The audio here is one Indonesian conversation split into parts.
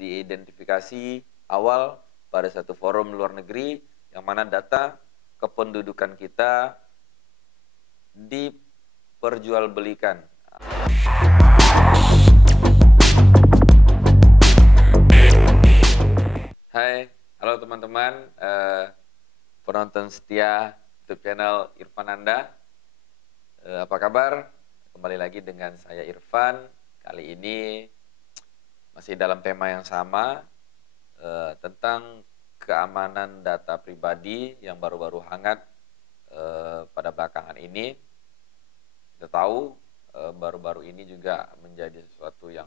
diidentifikasi awal pada satu forum luar negeri yang mana data kependudukan kita diperjualbelikan. Hai, halo teman-teman, penonton setia YouTube channel Irfan Anda. Apa kabar? Kembali lagi dengan saya Irfan. Kali ini masih dalam tema yang sama, tentang keamanan data pribadi yang baru-baru hangat pada belakangan ini. Kita tahu baru-baru ini juga menjadi sesuatu yang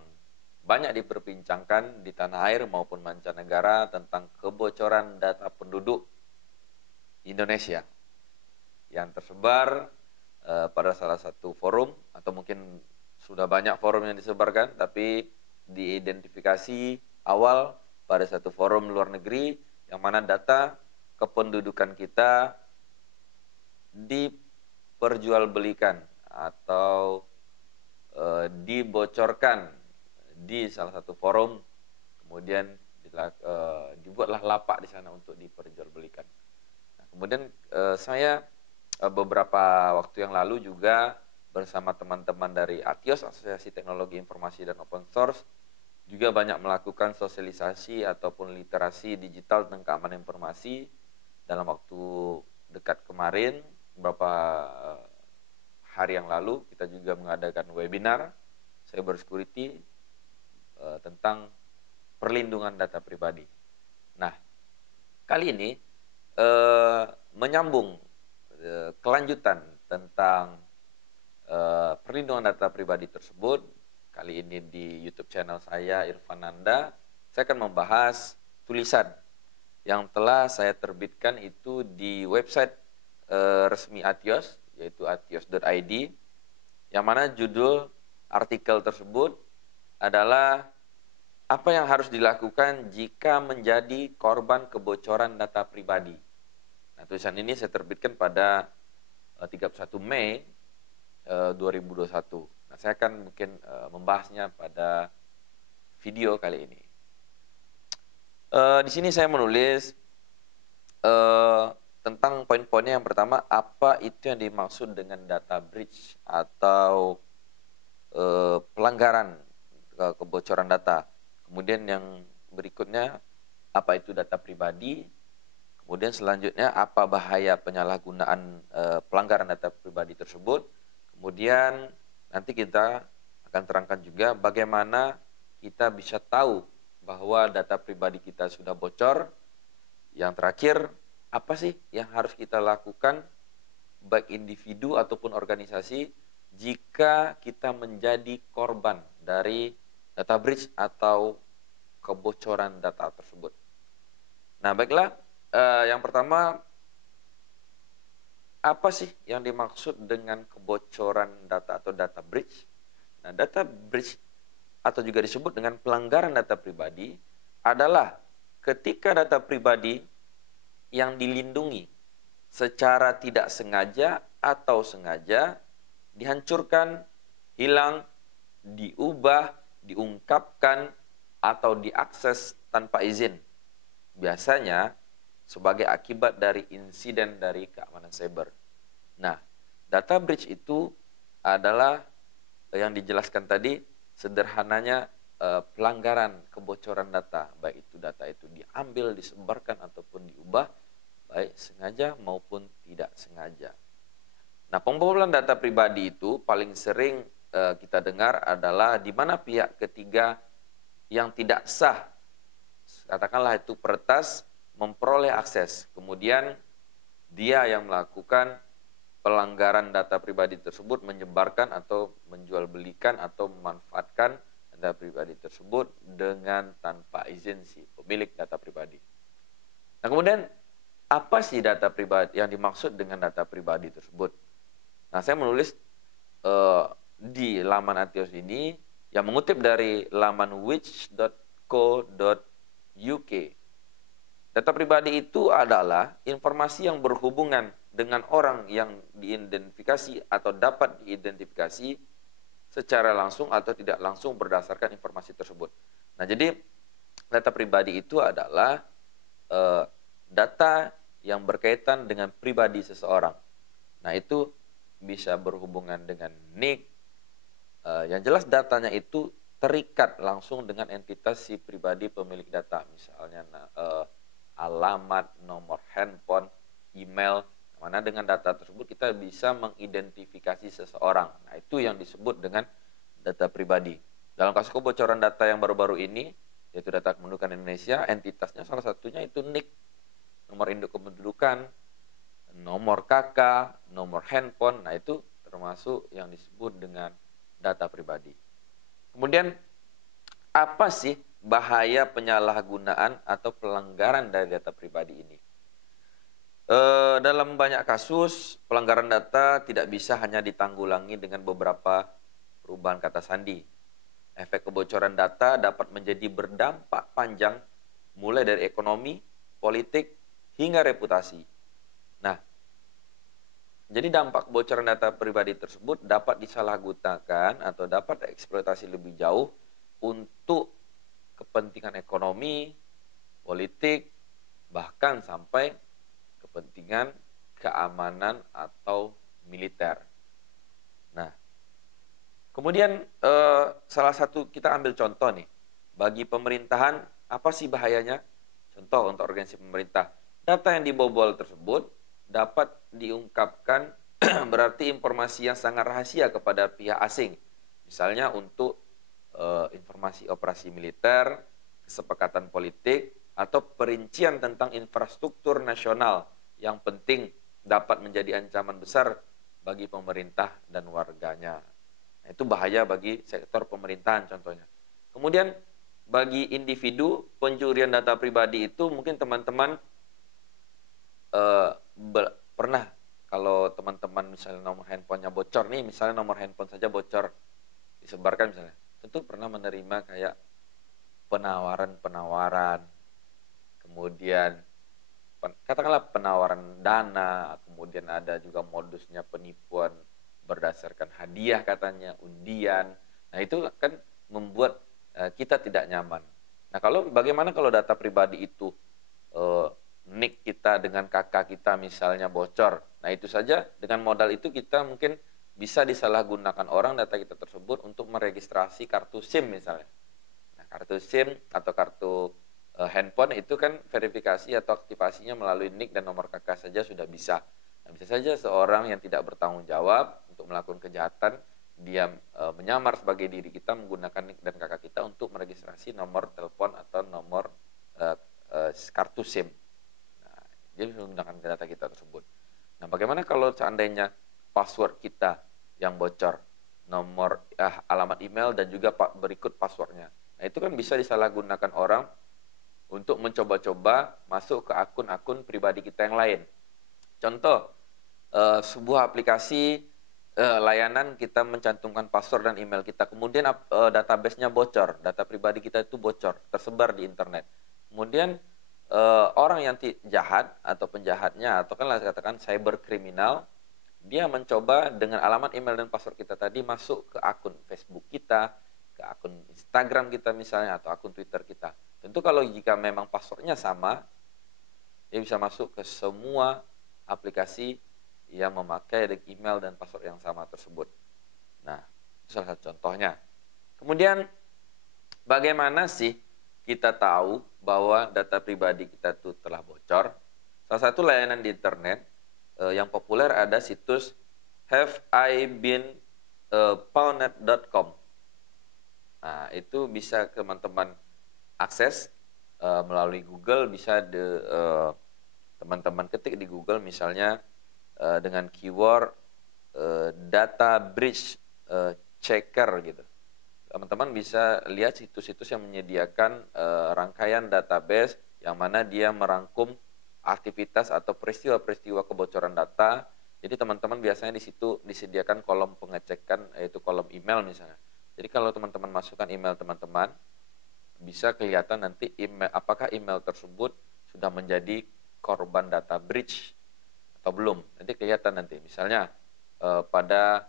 banyak diperbincangkan di tanah air maupun mancanegara tentang kebocoran data penduduk Indonesia yang tersebar pada salah satu forum, atau mungkin sudah banyak forum yang disebarkan, tapi diidentifikasi awal pada satu forum luar negeri yang mana data kependudukan kita diperjualbelikan atau dibocorkan di salah satu forum, kemudian dibuatlah lapak di sana untuk diperjualbelikan. Nah, kemudian saya beberapa waktu yang lalu juga bersama teman-teman dari ATIOS, Asosiasi Teknologi Informasi dan Open Source, juga banyak melakukan sosialisasi ataupun literasi digital tentang keamanan informasi. Dalam waktu dekat kemarin, beberapa hari yang lalu, kita juga mengadakan webinar Cyber Security tentang perlindungan data pribadi. Nah, kali ini menyambung kelanjutan tentang perlindungan data pribadi tersebut. Kali ini di YouTube channel saya Irfan Anda, saya akan membahas tulisan yang telah saya terbitkan itu di website resmi ATIOS, yaitu atios.id, yang mana judul artikel tersebut adalah apa yang harus dilakukan jika menjadi korban kebocoran data pribadi. Nah, tulisan ini saya terbitkan pada 31 Mei 2021. Nah, saya akan mungkin membahasnya pada video kali ini. Di sini saya menulis tentang poin-poinnya. Yang pertama, apa itu yang dimaksud dengan data breach atau pelanggaran kebocoran data. Kemudian yang berikutnya, apa itu data pribadi. Kemudian selanjutnya, apa bahaya penyalahgunaan pelanggaran data pribadi tersebut. Kemudian nanti kita akan terangkan juga bagaimana kita bisa tahu bahwa data pribadi kita sudah bocor. Yang terakhir, apa sih yang harus kita lakukan baik individu ataupun organisasi jika kita menjadi korban dari data breach atau kebocoran data tersebut. Nah, baiklah, yang pertama, apa sih yang dimaksud dengan kebocoran data atau data breach? Nah, data breach atau juga disebut dengan pelanggaran data pribadi adalah ketika data pribadi yang dilindungi secara tidak sengaja atau sengaja dihancurkan, hilang, diubah, diungkapkan, atau diakses tanpa izin. Biasanya sebagai akibat dari insiden dari keamanan cyber. Nah, data breach itu adalah yang dijelaskan tadi, sederhananya pelanggaran kebocoran data, baik itu data itu diambil, disebarkan, ataupun diubah, baik sengaja maupun tidak sengaja. Nah, pembobolan data pribadi itu paling sering kita dengar adalah di mana pihak ketiga yang tidak sah, katakanlah itu peretas, memperoleh akses. Kemudian dia yang melakukan pelanggaran data pribadi tersebut, menyebarkan atau menjualbelikan atau memanfaatkan data pribadi tersebut dengan tanpa izin si pemilik data pribadi. Nah, kemudian apa sih data pribadi yang dimaksud dengan data pribadi tersebut? Nah, saya menulis di laman ATIOS ini yang mengutip dari laman which.co.uk. Data pribadi itu adalah informasi yang berhubungan dengan orang yang diidentifikasi atau dapat diidentifikasi secara langsung atau tidak langsung berdasarkan informasi tersebut. Nah, jadi data pribadi itu adalah data yang berkaitan dengan pribadi seseorang. Nah, itu bisa berhubungan dengan NIK. Yang jelas datanya itu terikat langsung dengan entitas si pribadi pemilik data. Misalnya alamat, nomor handphone, email, mana dengan data tersebut kita bisa mengidentifikasi seseorang. Nah, itu yang disebut dengan data pribadi. Dalam kasus kebocoran data yang baru-baru ini, yaitu data kependudukan Indonesia, entitasnya salah satunya itu NIK, nomor induk kependudukan, nomor KK, nomor handphone. Nah, itu termasuk yang disebut dengan data pribadi. Kemudian, apa sih bahaya penyalahgunaan atau pelanggaran dari data pribadi ini? Dalam banyak kasus, pelanggaran data tidak bisa hanya ditanggulangi dengan beberapa perubahan kata sandi. Efek kebocoran data dapat menjadi berdampak panjang, mulai dari ekonomi, politik, hingga reputasi. Nah, jadi dampak kebocoran data pribadi tersebut dapat disalahgunakan atau dapat dieksploitasi lebih jauh untuk kepentingan ekonomi, politik, bahkan sampai kepentingan keamanan atau militer. Nah, kemudian salah satu kita ambil contoh nih, bagi pemerintahan apa sih bahayanya? Contoh untuk organisasi pemerintah, data yang dibobol tersebut dapat diungkapkan berarti informasi yang sangat rahasia kepada pihak asing. Misalnya untuk informasi operasi militer, kesepakatan politik, atau perincian tentang infrastruktur nasional yang penting dapat menjadi ancaman besar bagi pemerintah dan warganya. Nah, itu bahaya bagi sektor pemerintahan contohnya. Kemudian bagi individu, pencurian data pribadi itu mungkin teman-teman pernah, kalau teman-teman misalnya nomor handphonenya bocor nih, misalnya nomor handphone saja bocor, disebarkan misalnya, tentu pernah menerima kayak penawaran-penawaran, kemudian katakanlah penawaran dana, kemudian ada juga modusnya penipuan berdasarkan hadiah katanya, undian. Nah, itu kan membuat kita tidak nyaman. Nah, bagaimana kalau data pribadi itu NIK kita dengan kakak kita misalnya bocor. Nah, itu saja dengan modal itu kita mungkin bisa disalahgunakan orang data kita tersebut untuk meregistrasi kartu SIM misalnya. Nah, kartu SIM atau kartu handphone itu kan verifikasi atau aktivasinya melalui NIK dan nomor KK saja sudah bisa. Nah, bisa saja seorang yang tidak bertanggung jawab untuk melakukan kejahatan, dia menyamar sebagai diri kita menggunakan NIK dan KK kita untuk meregistrasi nomor telepon atau nomor kartu SIM. Nah, dia bisa menggunakan data kita tersebut. Nah, bagaimana kalau seandainya password kita yang bocor, nomor alamat email dan juga berikut passwordnya. Nah, itu kan bisa disalahgunakan orang untuk mencoba-coba masuk ke akun-akun pribadi kita yang lain. Contoh, sebuah aplikasi layanan kita mencantumkan password dan email kita, kemudian database-nya bocor, data pribadi kita itu bocor, tersebar di internet. Kemudian orang yang jahat atau penjahatnya, atau kan katakan cyberkriminal, dia mencoba dengan alamat email dan password kita tadi masuk ke akun Facebook kita, ke akun Instagram kita misalnya, atau akun Twitter kita. Tentu kalau jika memang passwordnya sama, dia bisa masuk ke semua aplikasi yang memakai email dan password yang sama tersebut. Nah, itu salah satu contohnya. Kemudian, bagaimana sih kita tahu bahwa data pribadi kita itu telah bocor? Salah satu layanan di internet yang populer ada situs haveibeenpwned.com. Nah, itu bisa teman-teman akses melalui Google, bisa teman-teman ketik di Google misalnya dengan keyword data breach checker gitu. Teman-teman bisa lihat situs-situs yang menyediakan rangkaian database yang mana dia merangkum aktivitas atau peristiwa-peristiwa kebocoran data. Jadi teman-teman biasanya di situ disediakan kolom pengecekan, yaitu kolom email misalnya. Jadi kalau teman-teman masukkan email teman-teman, bisa kelihatan nanti apakah email tersebut sudah menjadi korban data breach atau belum. Nanti kelihatan nanti. Misalnya pada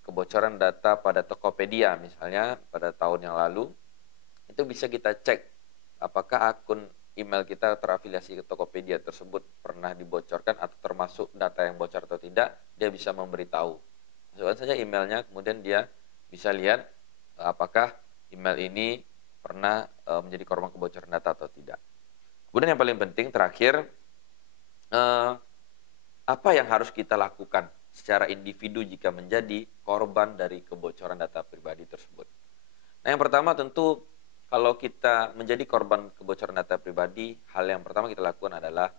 kebocoran data pada Tokopedia misalnya pada tahun yang lalu, itu bisa kita cek apakah akun email kita terafiliasi ke Tokopedia tersebut pernah dibocorkan atau termasuk data yang bocor atau tidak, dia bisa memberitahu. Masukkan saja emailnya, kemudian dia bisa lihat apakah email ini pernah menjadi korban kebocoran data atau tidak. Kemudian yang paling penting terakhir, apa yang harus kita lakukan secara individu jika menjadi korban dari kebocoran data pribadi tersebut. Nah, yang pertama tentu kalau kita menjadi korban kebocoran data pribadi, hal yang pertama kita lakukan adalah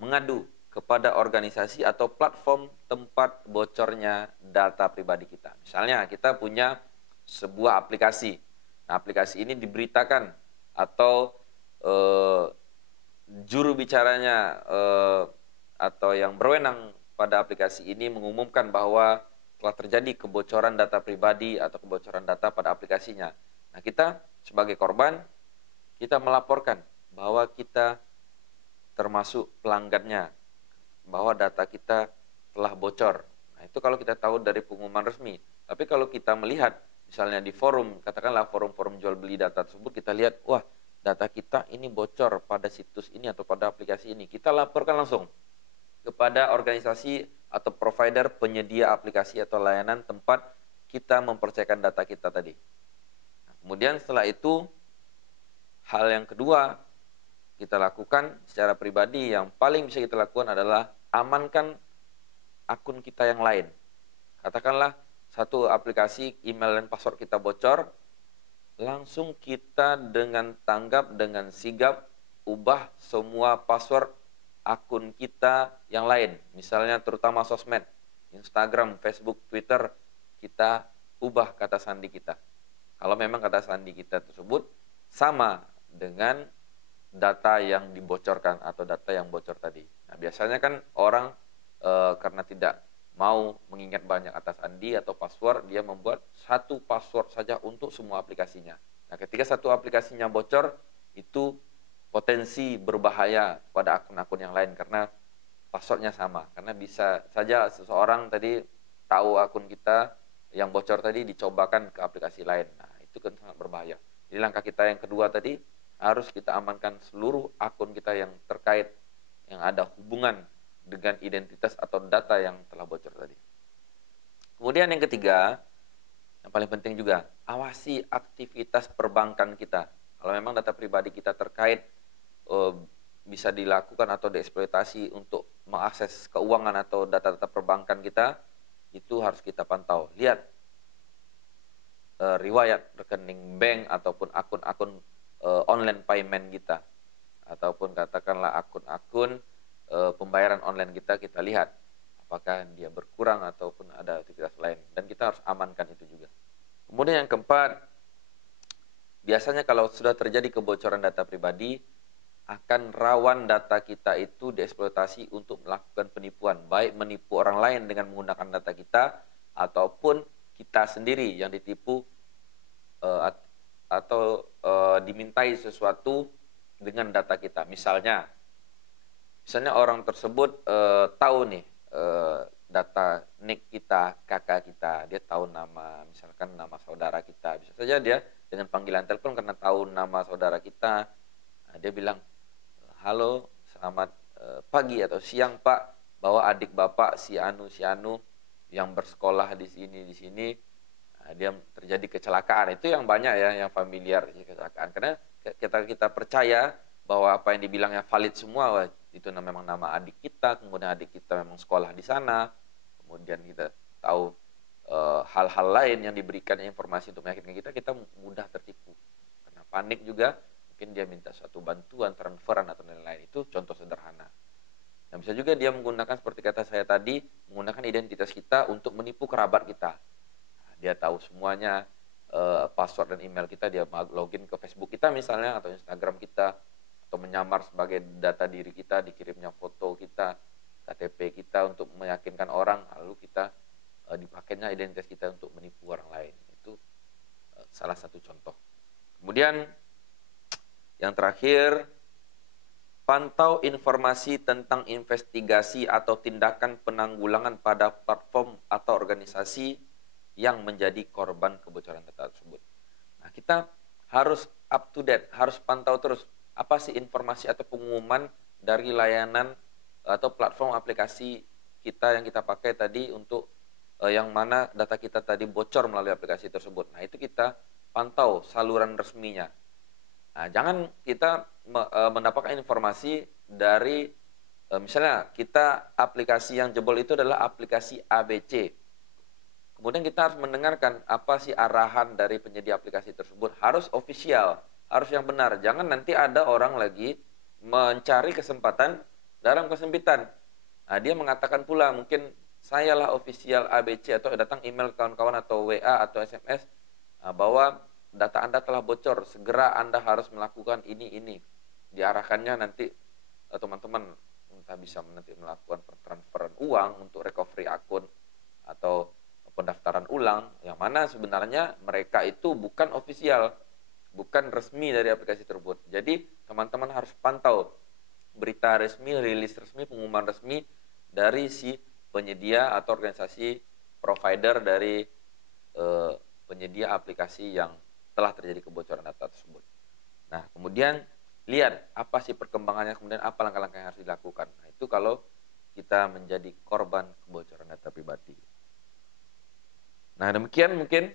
mengadu kepada organisasi atau platform tempat bocornya data pribadi kita. Misalnya kita punya sebuah aplikasi. Nah, aplikasi ini diberitakan atau juru bicaranya atau yang berwenang pada aplikasi ini mengumumkan bahwa telah terjadi kebocoran data pribadi atau kebocoran data pada aplikasinya. Nah, kita sebagai korban, kita melaporkan bahwa kita termasuk pelanggannya, bahwa data kita telah bocor. Nah, itu kalau kita tahu dari pengumuman resmi. Tapi kalau kita melihat, misalnya di forum, katakanlah forum-forum jual beli data tersebut, kita lihat, wah, data kita ini bocor pada situs ini atau pada aplikasi ini. Kita laporkan langsung kepada organisasi atau provider penyedia aplikasi atau layanan tempat kita mempercayakan data kita tadi. Nah, kemudian setelah itu, hal yang kedua kita lakukan secara pribadi, yang paling bisa kita lakukan adalah amankan akun kita yang lain. Katakanlah satu aplikasi email dan password kita bocor, langsung kita dengan tanggap, dengan sigap, ubah semua password akun kita yang lain. Misalnya terutama sosmed, Instagram, Facebook, Twitter, kita ubah kata sandi kita. Kalau memang kata sandi kita tersebut sama dengan data yang dibocorkan atau data yang bocor tadi. Nah, biasanya kan orang karena tidak mau mengingat banyak kata sandi atau password, dia membuat satu password saja untuk semua aplikasinya. Nah, ketika satu aplikasinya bocor, itu potensi berbahaya pada akun-akun yang lain karena passwordnya sama. Karena bisa saja seseorang tadi tahu akun kita yang bocor tadi dicobakan ke aplikasi lain. Nah, itu kan sangat berbahaya. Jadi langkah kita yang kedua tadi, harus kita amankan seluruh akun kita yang terkait, yang ada hubungan dengan identitas atau data yang telah bocor tadi. Kemudian yang ketiga, yang paling penting juga, awasi aktivitas perbankan kita. Kalau memang data pribadi kita terkait bisa dilakukan atau dieksploitasi untuk mengakses keuangan atau data-data perbankan kita, itu harus kita pantau. Lihat riwayat rekening bank ataupun akun-akun online payment kita, ataupun katakanlah akun-akun pembayaran online kita lihat apakah dia berkurang ataupun ada aktivitas lain, dan kita harus amankan itu juga. Kemudian yang keempat, biasanya kalau sudah terjadi kebocoran data pribadi, akan rawan data kita itu dieksploitasi untuk melakukan penipuan, baik menipu orang lain dengan menggunakan data kita ataupun kita sendiri yang ditipu atau dimintai sesuatu dengan data kita. Misalnya orang tersebut tahu nih data nik kita, kakak kita, dia tahu nama, misalkan nama saudara kita. Bisa saja dia dengan panggilan telepon karena tahu nama saudara kita, dia bilang, halo, selamat pagi atau siang Pak, bahwa adik Bapak si Anu yang bersekolah di sini, dia terjadi kecelakaan. Itu yang banyak ya, yang familiar kecelakaan. Karena kita percaya bahwa apa yang dibilangnya valid semua, itu memang nama adik kita, kemudian adik kita memang sekolah di sana, kemudian kita tahu hal-hal lain yang diberikan informasi untuk meyakinkan kita mudah tertipu. Karena panik juga, mungkin dia minta suatu bantuan, transferan atau lain-lain. Itu contoh sederhana. Dan bisa juga dia menggunakan, seperti kata saya tadi, menggunakan identitas kita untuk menipu kerabat kita. Nah, dia tahu semuanya, password dan email kita, dia login ke Facebook kita misalnya, atau Instagram kita, atau menyamar sebagai data diri kita, dikirimnya foto kita, KTP kita untuk meyakinkan orang, lalu kita dipakainya identitas kita untuk menipu orang lain. Itu salah satu contoh. Kemudian yang terakhir, pantau informasi tentang investigasi atau tindakan penanggulangan pada platform atau organisasi yang menjadi korban kebocoran data tersebut. Nah, kita harus up to date, harus pantau terus apa sih informasi atau pengumuman dari layanan atau platform aplikasi kita yang kita pakai tadi untuk yang mana data kita tadi bocor melalui aplikasi tersebut. Nah, itu kita pantau saluran resminya. Nah, jangan kita mendapatkan informasi dari misalnya kita aplikasi yang jebol itu adalah aplikasi ABC. Kemudian kita harus mendengarkan apa sih arahan dari penyedia aplikasi tersebut. Harus official, harus yang benar. Jangan nanti ada orang lagi mencari kesempatan dalam kesempitan. Nah, dia mengatakan pula mungkin saya lah official ABC atau datang email kawan-kawan atau WA atau SMS bahwa data Anda telah bocor, segera Anda harus melakukan ini. Diarahkannya nanti teman-teman entah bisa nanti melakukan transferan uang untuk recovery akun atau pendaftaran ulang, yang mana sebenarnya mereka itu bukan official, bukan resmi dari aplikasi tersebut. Jadi teman-teman harus pantau berita resmi, rilis resmi, pengumuman resmi dari si penyedia atau organisasi provider dari penyedia aplikasi yang telah terjadi kebocoran data tersebut. Nah, kemudian lihat apa sih perkembangannya, kemudian apa langkah-langkah yang harus dilakukan. Nah, itu kalau kita menjadi korban kebocoran data pribadi. Nah, demikian mungkin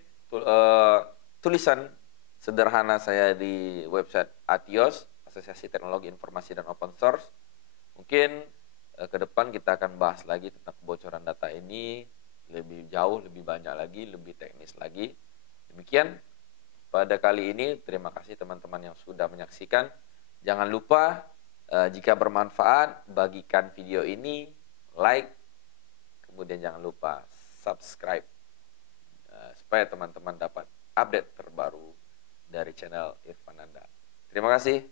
tulisan sederhana saya di website ATIOS, Asosiasi Teknologi Informasi dan Open Source. Mungkin ke depan kita akan bahas lagi tentang kebocoran data ini lebih jauh, lebih banyak lagi, lebih teknis lagi. Demikian pada kali ini, terima kasih teman-teman yang sudah menyaksikan. Jangan lupa jika bermanfaat, bagikan video ini, like, kemudian jangan lupa subscribe supaya teman-teman dapat update terbaru dari channel Irfananda. Terima kasih.